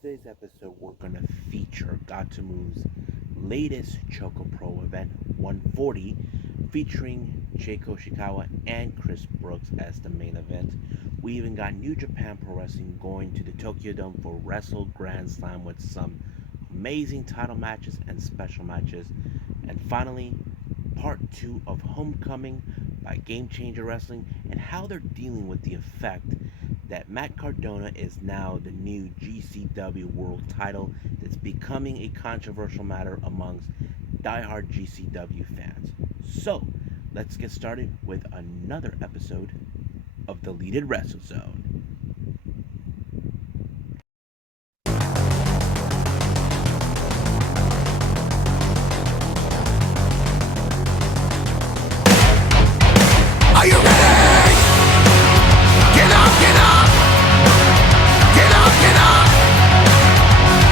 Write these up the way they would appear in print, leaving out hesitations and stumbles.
today's episode, we're going to feature Gatoh Move's latest ChocoPro event, 140, featuring Chi Koishikawa and Chris Brooks as the main event. We even got New Japan Pro Wrestling going to the Tokyo Dome for Wrestle Grand Slam with some amazing title matches and special matches. And finally, part 2 of Homecoming by Game Changer Wrestling and how they're dealing with the effect that Matt Cardona is now the new GCW world title that's becoming a controversial matter amongst diehard GCW fans. So, let's get started with another episode of the Deleted Wrestle Zone. Are you ready? Get up, get up! Get up, get up!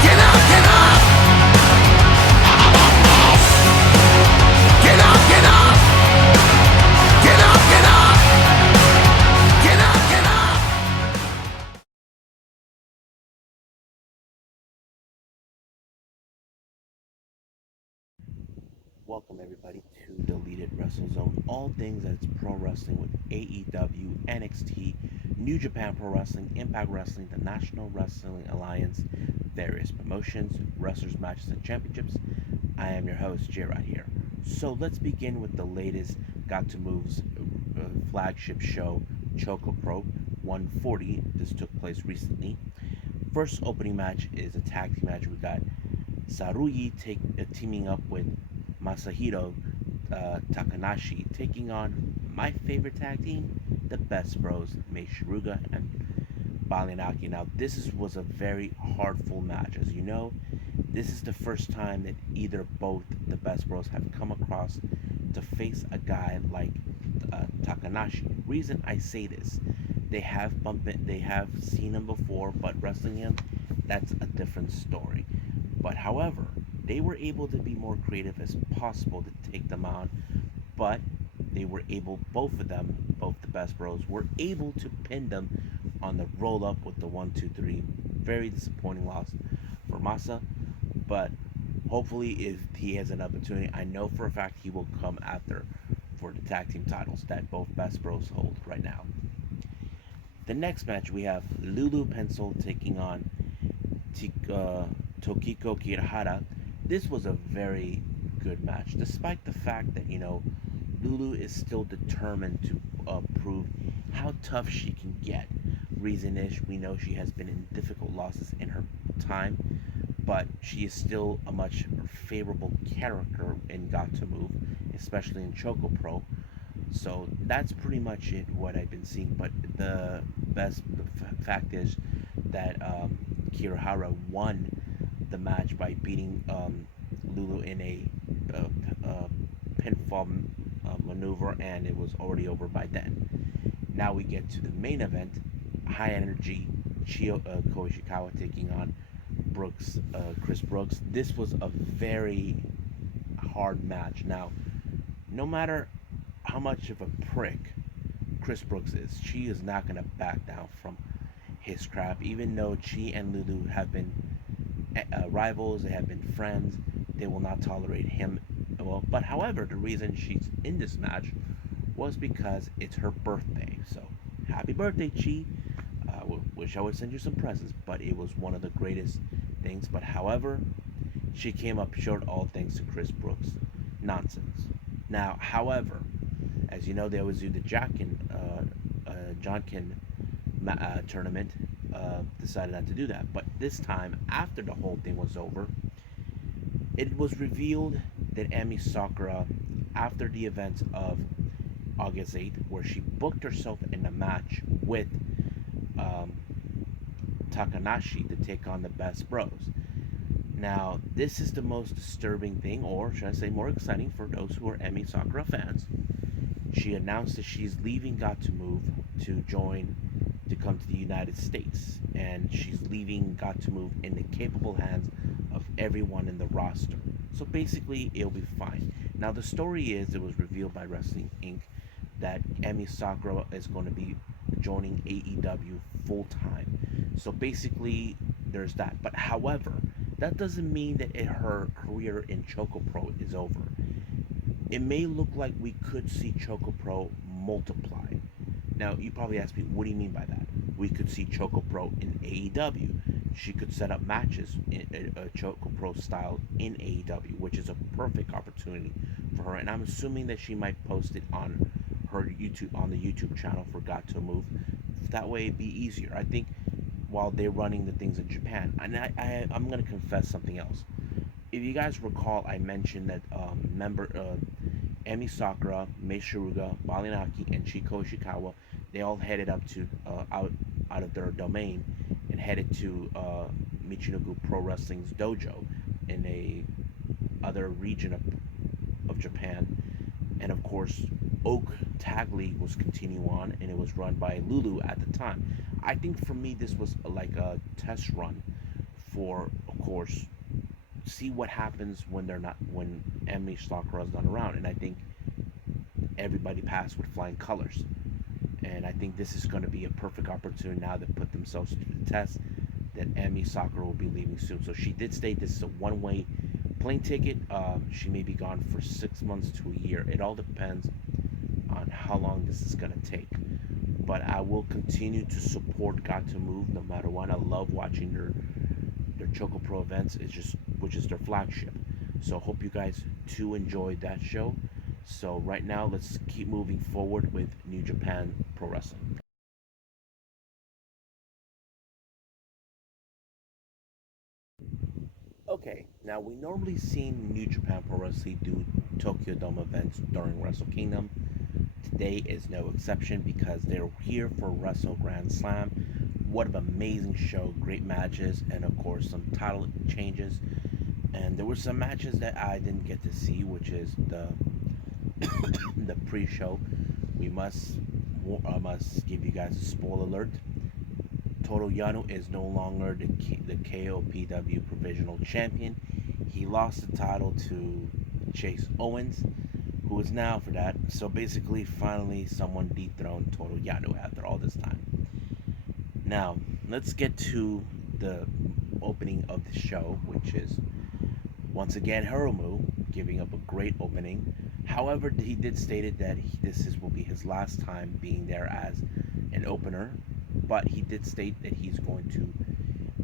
Get up, get up! Get up, get up! Get up, get up! Get up, get up! Welcome everybody to Deleted Wrestle Zone. All things that's pro wrestling with AEW, NXT, New Japan Pro Wrestling, Impact Wrestling, the National Wrestling Alliance, various promotions, wrestlers, matches, and championships. I am your host, Jay right here. So let's begin with the latest Gatoh Move's flagship show, ChocoPro 140. This took place recently. First opening match is a tag team match. We got Saruyi teaming up with Masahiro Takanashi, taking on my favorite tag team, the Best Bros, Mei Shiruga and Balinaki. Now, was a very hardful match. As you know, this is the first time that either both the Best Bros have come across to face a guy like Takanashi. Reason I say this, they have seen him before, but wrestling him, that's a different story. But however, they were able to be more creative as possible to take them on, but they were able, both of them, both the Best Bros, were able to pin them on the roll up with the 1-2-3. Very disappointing loss for Masa, but hopefully, if he has an opportunity, I know for a fact he will come after for the tag team titles that both Best Bros hold right now. The next match we have Lulu Pencil taking on Tokiko Kirihara. This was a very good match, despite the fact that, Lulu is still determined to prove how tough she can get. Reason is, we know she has been in difficult losses in her time, but she is still a much favorable character in Gatoh Move, especially in ChocoPro. So that's pretty much it, what I've been seeing. But the fact is that Kirihara won the match by beating Lulu in a pinfall maneuver, and it was already over by then. Now we get to the main event, high energy Chi Koishikawa taking on Chris Brooks. This was a very hard match. Now, no matter how much of a prick Chris Brooks is, Chi is not going to back down from his crap. Even though Chi and Lulu have been rivals, they have been friends, they will not tolerate him. Well, but however, the reason she's in this match was because it's her birthday. So, happy birthday, Chi. Wish I would send you some presents, but it was one of the greatest things. But however, she came up short, all thanks to Chris Brooks' nonsense. Now, however, as you know, they always do the Johnkin tournament. Decided not to do that, but this time, after the whole thing was over, it was revealed that Emi Sakura, after the events of August 8th, where she booked herself in a match with Takanashi to take on the Best Bros. Now, this is the most disturbing thing, or should I say more exciting for those who are Emi Sakura fans. She announced that she's leaving Gatoh Move to come to the United States, and she's leaving Gatoh Move in the capable hands of everyone in the roster. So basically, it'll be fine. Now, the story is, it was revealed by Wrestling Inc. that Emi Sakura is going to be joining AEW full time. So basically, there's that. But however, that doesn't mean that her career in ChocoPro is over. It may look like we could see ChocoPro multiply. Now, you probably ask me, what do you mean by that? We could see ChocoPro in AEW. She could set up matches in a ChocoPro style in AEW, which is a perfect opportunity for her. And I'm assuming that she might post it on her YouTube, on the YouTube channel for Gatoh Move. That way, it'd be easier. I think while they're running the things in Japan, and I'm gonna confess something else. If you guys recall, I mentioned that member Emi Sakura, Mei Shiruga, Balinaki, and Chi Koishikawa, they all headed up to out of their domain and headed to Michinoku Pro Wrestling's dojo in a other region of Japan. And of course, Oak Tag League was continue on, and it was run by Lulu at the time. I think for me, this was like a test run for, of course, see what happens when they're not when Emi Sakura's not around. And I think everybody passed with flying colors. And I think this is going to be a perfect opportunity now to put themselves to the test that Emi Sakura will be leaving soon. So she did state this is a one-way plane ticket. She may be gone for 6 months to a year. It all depends on how long this is going to take. But I will continue to support Gatoh Move no matter what. I love watching their ChocoPro events. It's just which is their flagship. So hope you guys too enjoyed that show. So right now, let's keep moving forward with New Japan Pro Wrestling. Okay, now we normally see New Japan Pro Wrestling do Tokyo Dome events during Wrestle Kingdom. Today is no exception because they're here for Wrestle Grand Slam. What an amazing show, great matches, and of course some title changes. And there were some matches that I didn't get to see, which is the the pre-show. We must give you guys a spoiler alert. Toru Yano is no longer the KOPW Provisional Champion. He lost the title to Chase Owens, who is now for that. So basically, finally, someone dethroned Toru Yano after all this time. Now, let's get to the opening of the show, which is once again Hiromu giving up a great opening. However, he did stated that will be his last time being there as an opener, but he did state that he's going to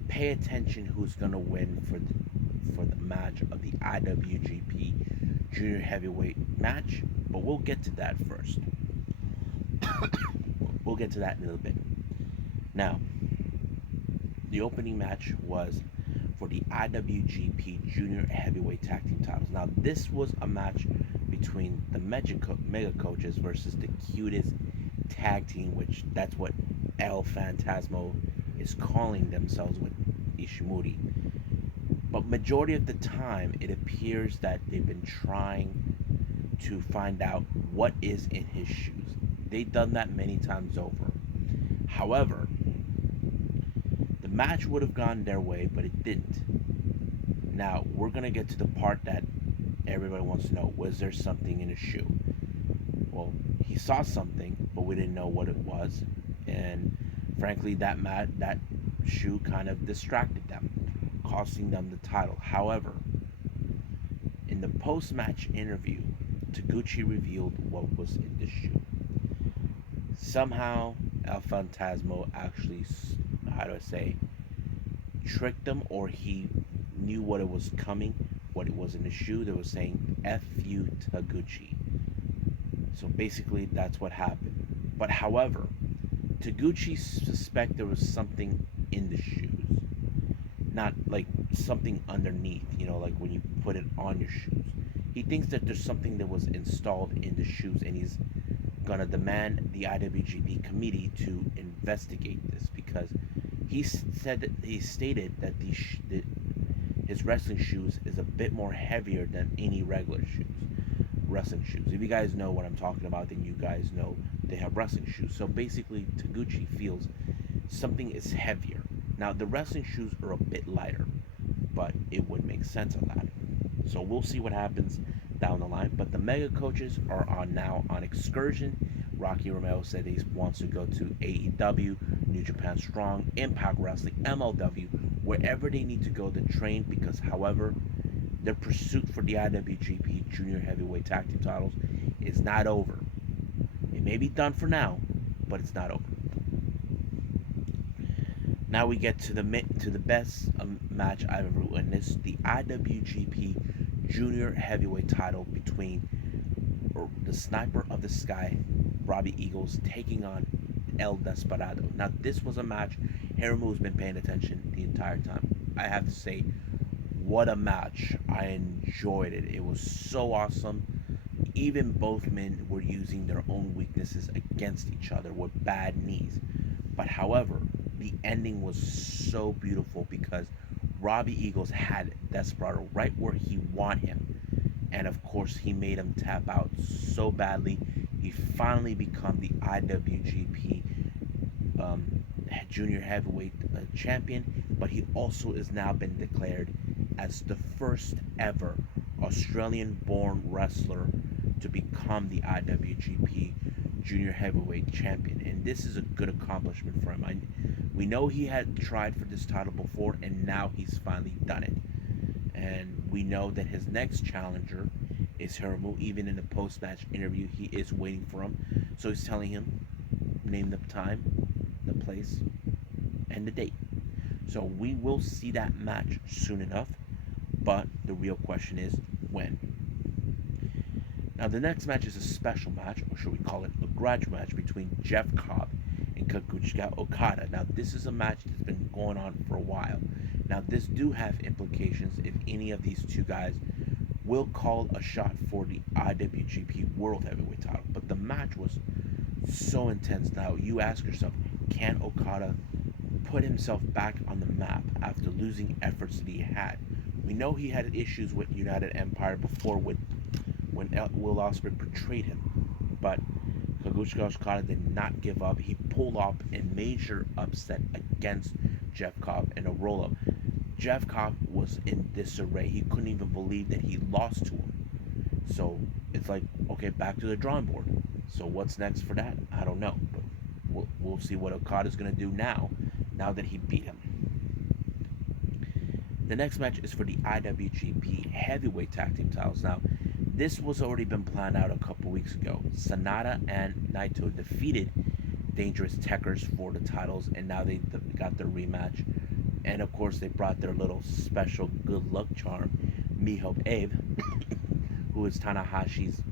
pay attention who's going to win for the match of the IWGP Junior Heavyweight match. But we'll get to that first. We'll get to that in a little bit. Now, the opening match was for the IWGP Junior Heavyweight Tag Team titles. Now, this was a match between the Mega Coaches versus the cutest tag team, which that's what El Phantasmo is calling themselves with Ishimori. But majority of the time, it appears that they've been trying to find out what is in his shoes. They've done that many times over. However, the match would have gone their way, but it didn't. Now, we're going to get to the part that everybody wants to know. Was there something in his shoe? Well, he saw something, but we didn't know what it was. And frankly, that shoe kind of distracted them, costing them the title. However, in the post-match interview, Taguchi revealed what was in the shoe. Somehow, El Phantasmo actually, how do I say, tricked them, or he knew what it was coming, what it was in the shoe. They were saying, F you, Taguchi. So basically, that's what happened. But however, Taguchi suspected there was something in the shoes. Not like something underneath, like when you put it on your shoes. He thinks that there's something that was installed in the shoes, and he's gonna demand the IWGP committee to investigate this because he stated that his wrestling shoes is a bit more heavier than any regular wrestling shoes. If you guys know what I'm talking about, then you guys know they have wrestling shoes. So basically, Taguchi feels something is heavier. Now, the wrestling shoes are a bit lighter, but it would make sense on that. So we'll see what happens down the line. But the Mega Coaches are now on excursion Rocky Romero said he wants to go to AEW, New Japan Strong, Impact Wrestling, MLW, wherever they need to go to train because, however, their pursuit for the IWGP Junior Heavyweight Tag Team titles is not over. It may be done for now, but it's not over. Now we get to the best match I've ever witnessed: the IWGP Junior Heavyweight title between the Sniper of the Sky, Robbie Eagles, taking on El Desperado. Now this was a match Hiromu's been paying attention the entire time. I have to say, what a match! I enjoyed it. It was so awesome. Even both men were using their own weaknesses against each other with bad knees. But however, the ending was so beautiful because Robbie Eagles had Desperado right where he wanted him. And of course, he made him tap out so badly. He finally become the IWGP Junior Heavyweight Champion, but he also has now been declared as the first ever Australian-born wrestler to become the IWGP Junior Heavyweight Champion. And this is a good accomplishment for him. We know he had tried for this title before, and now he's finally done it. And we know that his next challenger is Hiromu. Even in the post-match interview, he is waiting for him. So he's telling him, name the time, the place, and the date. So we will see that match soon enough. But the real question is, when? Now the next match is a special match, or should we call it a grudge match, between Jeff Cobb and Kazuchika Okada. Now this is a match that's been going on for a while. Now this do have implications if any of these two guys will call a shot for the IWGP World Heavyweight title. But the match was so intense. Now you ask yourself, can Okada put himself back on the map after losing efforts that he had? We know he had issues with United Empire before when Will Ospreay portrayed him, but Kazuchika Okada did not give up. He pulled off a major upset against Jeff Cobb in a roll-up. Jeff Cobb was in disarray. He couldn't even believe that he lost to him. So it's like, okay, back to the drawing board. So what's next for that? I don't know, but we'll see what Okada's going to do now that he beat him. The next match is for the IWGP Heavyweight Tag Team titles. Now, this was already been planned out a couple weeks ago. Sanada and Naito defeated Dangerous Tekkers for the titles, and now they got their rematch. And of course, they brought their little special good luck charm, Miho Abe, who is Tanahashi's,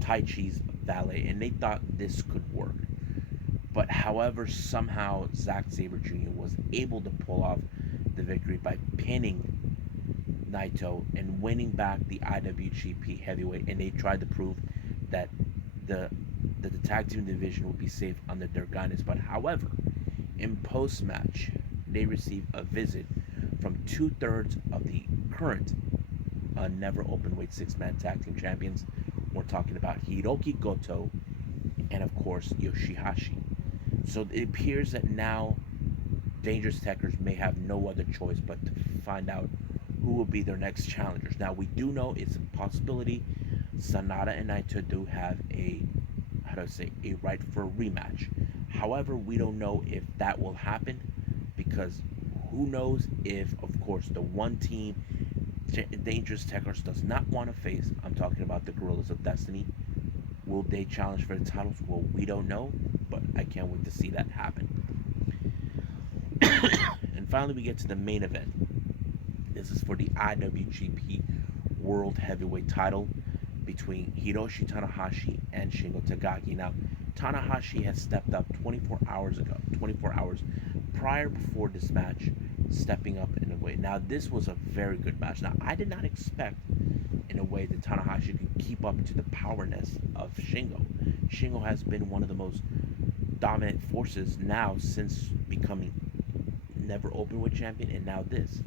Taichi's valet, and they thought this could work. But however, somehow Zack Sabre Jr. was able to pull off the victory by pinning Naito and winning back the IWGP Heavyweight, and they tried to prove that the tag team division would be safe under their guidance. But however, in post-match, they received a visit from 2/3 of the current never openweight six-man tag team champions. We're talking about Hiroki Goto and of course Yoshihashi. So it appears that now Dangerous Tekkers may have no other choice but to find out who will be their next challengers. Now we do know it's a possibility Sanada and Naito do have a right for a rematch. However, we don't know if that will happen, because who knows if, of course, the one team Dangerous Tekkers does not want to face, I'm talking about the Guerrillas of Destiny, will they challenge for the titles? Well, we don't know, but I can't wait to see that happen. And finally, we get to the main event. This is for the IWGP World Heavyweight title between Hiroshi Tanahashi and Shingo Takagi. Now, Tanahashi has stepped up 24 hours prior before this match, stepping up in a way. Now, this was a very good match. Now, I did not expect, in a way, that Tanahashi could keep up to the powerness of Shingo. Shingo has been one of the most dominant forces now since becoming never openweight champion, and now this.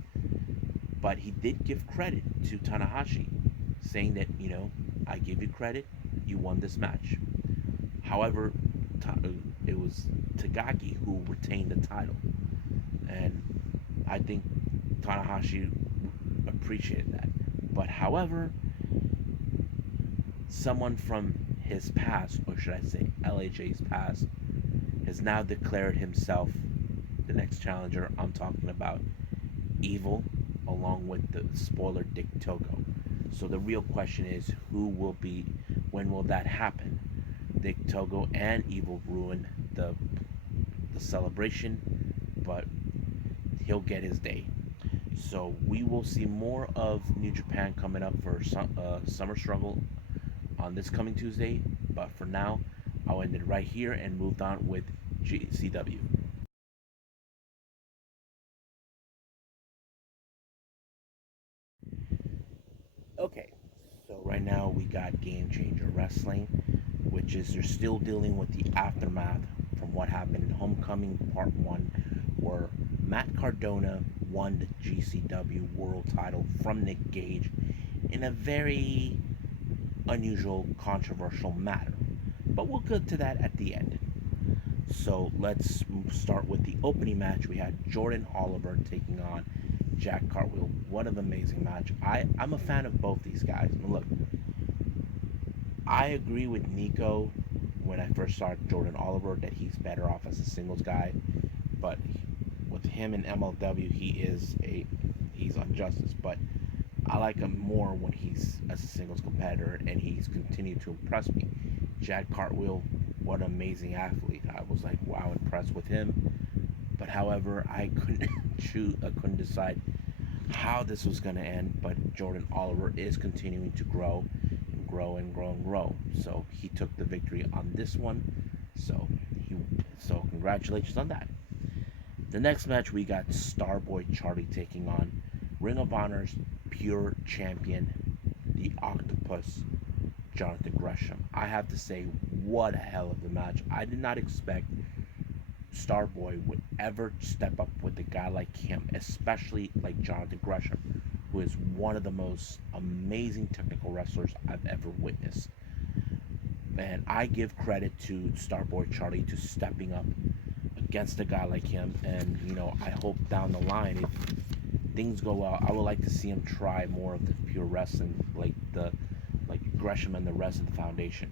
But he did give credit to Tanahashi, saying that, I give you credit, you won this match. However, it was Takagi who retained the title, and I think Tanahashi appreciated that. But however, someone from his past, or should I say LAJ's past, has now declared himself the next challenger. I'm talking about Evil, along with the spoiler Dick Togo. So the real question is, when will that happen? Dick Togo and Evil ruin the celebration, but he'll get his day. So we will see more of New Japan coming up for Summer Struggle on this coming Tuesday. But for now, I'll end it right here and moved on with GCW. Okay, so right now we got Game Changer Wrestling, which is they're still dealing with the aftermath from what happened in Homecoming Part 1, where Matt Cardona won the GCW World title from Nick Gage in a very unusual, controversial matter. But we'll get to that at the end. So let's start with the opening match. We had Jordan Oliver taking on Jack Cartwheel. What an amazing match. I'm a fan of both these guys. Look, I agree with Nico when I first saw Jordan Oliver that he's better off as a singles guy. But with him in MLW, he's injustice. But I like him more when he's as a singles competitor, and he's continued to impress me. Jack Cartwheel, what an amazing athlete. I was like, wow, impressed with him. But however, I couldn't I couldn't decide how this was going to end. But Jordan Oliver is continuing to grow and grow and grow and grow. So he took the victory on this one. So congratulations on that. The next match, we got Starboy Charlie taking on Ring of Honor's pure champion, the Octopus, Jonathan Gresham. I have to say, what a hell of a match. I did not expect Starboy would ever step up with a guy like him, especially like Jonathan Gresham, who is one of the most amazing technical wrestlers I've ever witnessed. And I give credit to Starboy Charlie to stepping up against a guy like him. And I hope down the line, if things go well, I would like to see him try more of the pure wrestling, like Gresham and the rest of the foundation.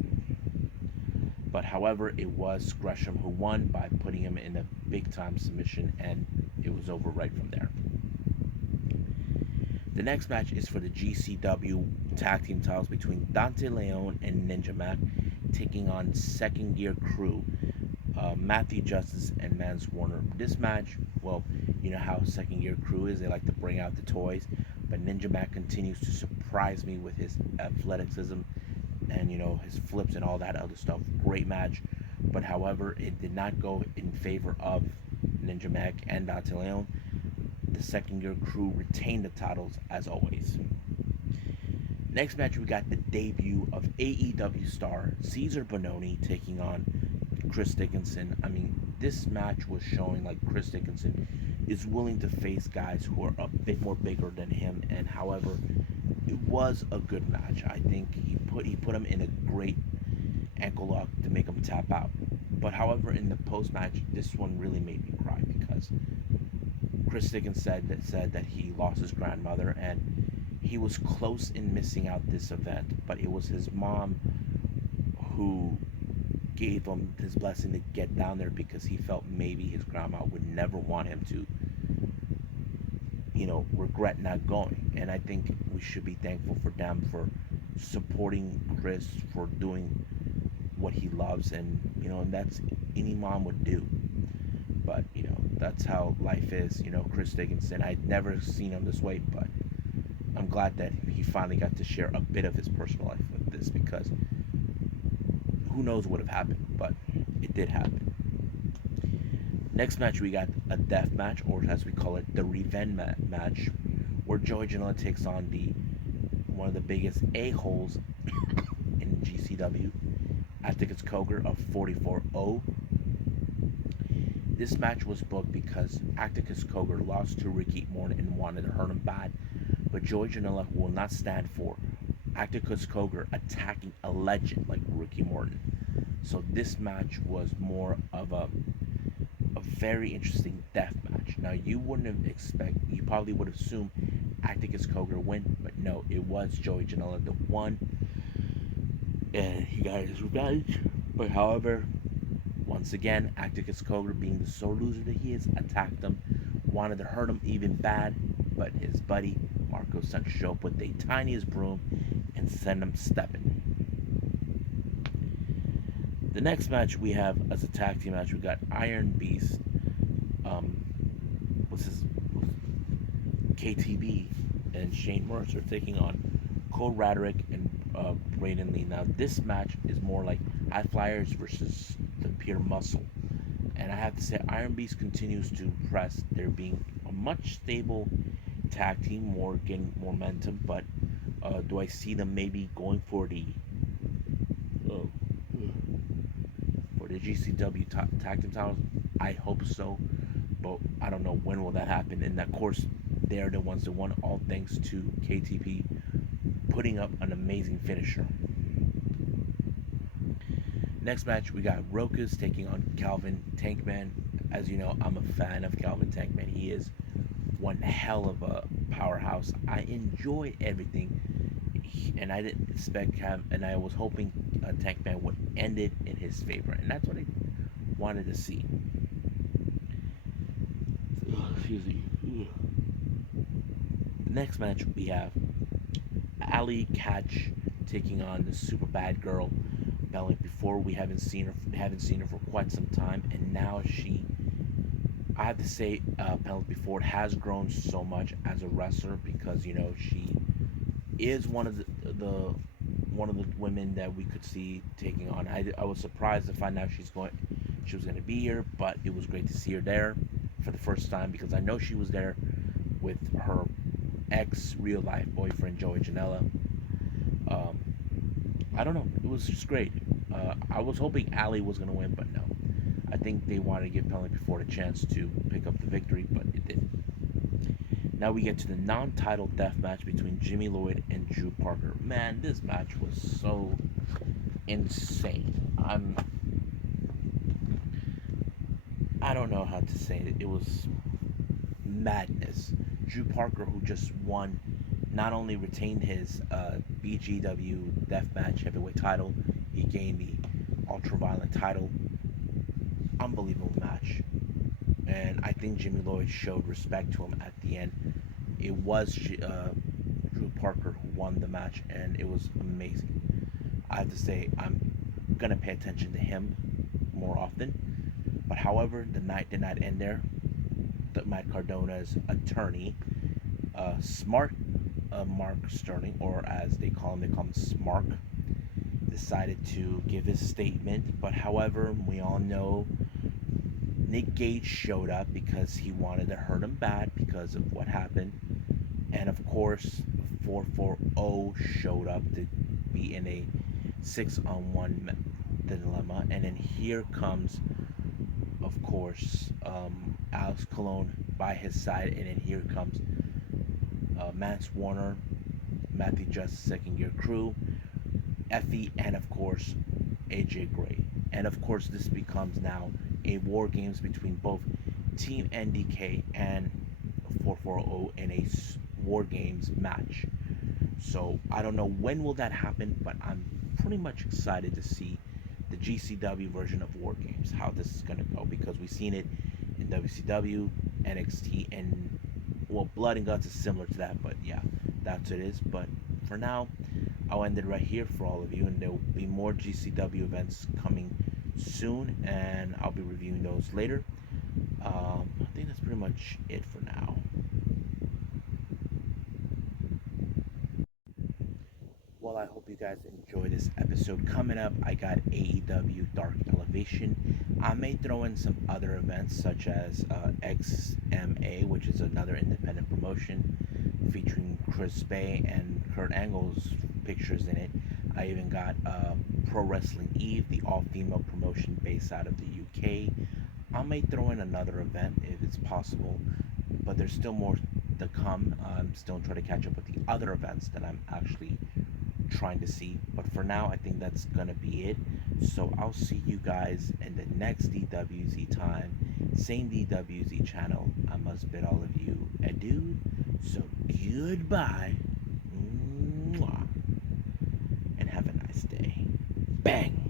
But however, it was Gresham who won by putting him in a big time submission, and it was over right from there. The next match is for the GCW tag team titles between Dante Leon and Ninja Mac, taking on Second Gear Crew, Matthew Justice and Mance Warner. This match, well, you know how Second Gear Crew is, they like to bring out the toys, but Ninja Mac continues to surprise me with his athleticism and his flips and all that other stuff. Great match, but however, it did not go in favor of Ninja Mac and Dante Leon. The Second Gear Crew retained the titles as always. Next match, we got the debut of AEW star Caesar Bononi taking on Chris Dickinson. I mean, this match was showing like Chris Dickinson is willing to face guys who are a bit more bigger than him, and however, it was a good match. I think he put him in a great ankle lock to make him tap out. But however, in the post match, this one really made me cry because Chris Dickinson said that he lost his grandmother and he was close in missing out this event, but it was his mom who gave him his blessing to get down there because he felt maybe his grandma would never want him to regret not going. And I think we should be thankful for them for supporting Chris, for doing what he loves, and and that's any mom would do. But that's how life is. Chris Dickinson, I'd never seen him this way, but I'm glad that he finally got to share a bit of his personal life with this, because who knows what would have happened, but it did happen. Next match, we got a death match, or as we call it, the revenge match, where Joey Janela takes on one of the biggest a-holes in GCW, Atticus Cogar of 44-0. This match was booked because Atticus Cogar lost to Ricky Morton and wanted to hurt him bad, but Joey Janela will not stand for Atticus Cogar attacking a legend like Ricky Morton. So this match was more of a very interesting death match. Now you probably would have assumed Atticus Cogar win, but no, it was Joey Janela that won. and he got his revenge. But however, once again, Acticus Cobra, being the sore loser that he is, attacked him, wanted to hurt him even bad, but his buddy Marco Stunt showed up with the tiniest broom and sent him stepping. The next match we have as a tag team match, we got Iron Beast, what's his KTB, and Shane Mercer taking on Cole Radrick and Braden Lee. Now this match is more like high flyers versus the pure muscle, and I have to say Iron Beast continues to impress. They're being a much stable tag team, more getting momentum. But do I see them maybe going for the uh, GCW tag team titles? I hope so, but I don't know when will that happen. And of course, they're the ones that won, all thanks to KTP putting up an amazing finisher. Next match, we got Rokas taking on Calvin Tankman. As you know, I'm a fan of Calvin Tankman. He is one hell of a powerhouse. I enjoy everything, and I didn't expect him, and I was hoping Tankman would end it in his favor, and that's what I wanted to see. Excuse me. The next match we have Ali Catch taking on the super bad girl Belly. Before, we haven't seen her for quite some time, and now I have to say, Penelope Ford has grown so much as a wrestler, because she is one of the women that we could see taking on. I was surprised to find out she was going to be here, but it was great to see her there for the first time, because I know she was there with her ex real life boyfriend Joey Janela. I don't know, it was just great. I was hoping Ali was going to win, but no. I think they wanted to give Penelope Ford a chance to pick up the victory, but it didn't. Now we get to the non-title death match between Jimmy Lloyd and Drew Parker. Man, this match was so insane. I don't know how to say it. It was madness. Drew Parker, who just won, not only retained his BGW Deathmatch Heavyweight title, he gained the Ultraviolent title. Unbelievable match. And I think Jimmy Lloyd showed respect to him at the end. It was Drew Parker who won the match, and it was amazing. I have to say, I'm going to pay attention to him more often. But however, the night did not end there. Matt Cardona's attorney, Smart Mark Sterling, or as they call him Smark, decided to give his statement. But however, we all know Nick Gage showed up because he wanted to hurt him bad because of what happened. And of course, 440 showed up to be in a 6-on-1 dilemma. And then here comes, of course, Alex Colon by his side. And then here comes Mance Warner, Matthew Just Second Gear Crew, Effie, and of course AJ Gray. And of course, this becomes now a war games between both Team NDK and 440 in a war games match. So I don't know when will that happen, but I'm pretty much excited to see the GCW version of war games, how this is going to go, because we've seen it in WCW, NXT, and well, Blood and Guts is similar to that, but yeah, that's what it is. But for now, I'll end it right here for all of you, and there will be more GCW events coming soon, and I'll be reviewing those later. I think that's pretty much it for now. Well, I hope you guys enjoy this episode. Coming up, I got AEW Dark Elevation. I may throw in some other events such as XMA, which is another independent promotion featuring Chris Bay and Kurt Angle's pictures in it. I even got Pro Wrestling Eve, the all-female promotion based out of the UK. I may throw in another event if it's possible, but there's still more to come. I'm still trying to catch up with the other events that I'm actually trying to see. But for now, I think that's gonna be it. So I'll see you guys in the next DWZ time, same DWZ channel. I must bid all of you adieu. So goodbye, mwah, and have a nice day. Bang!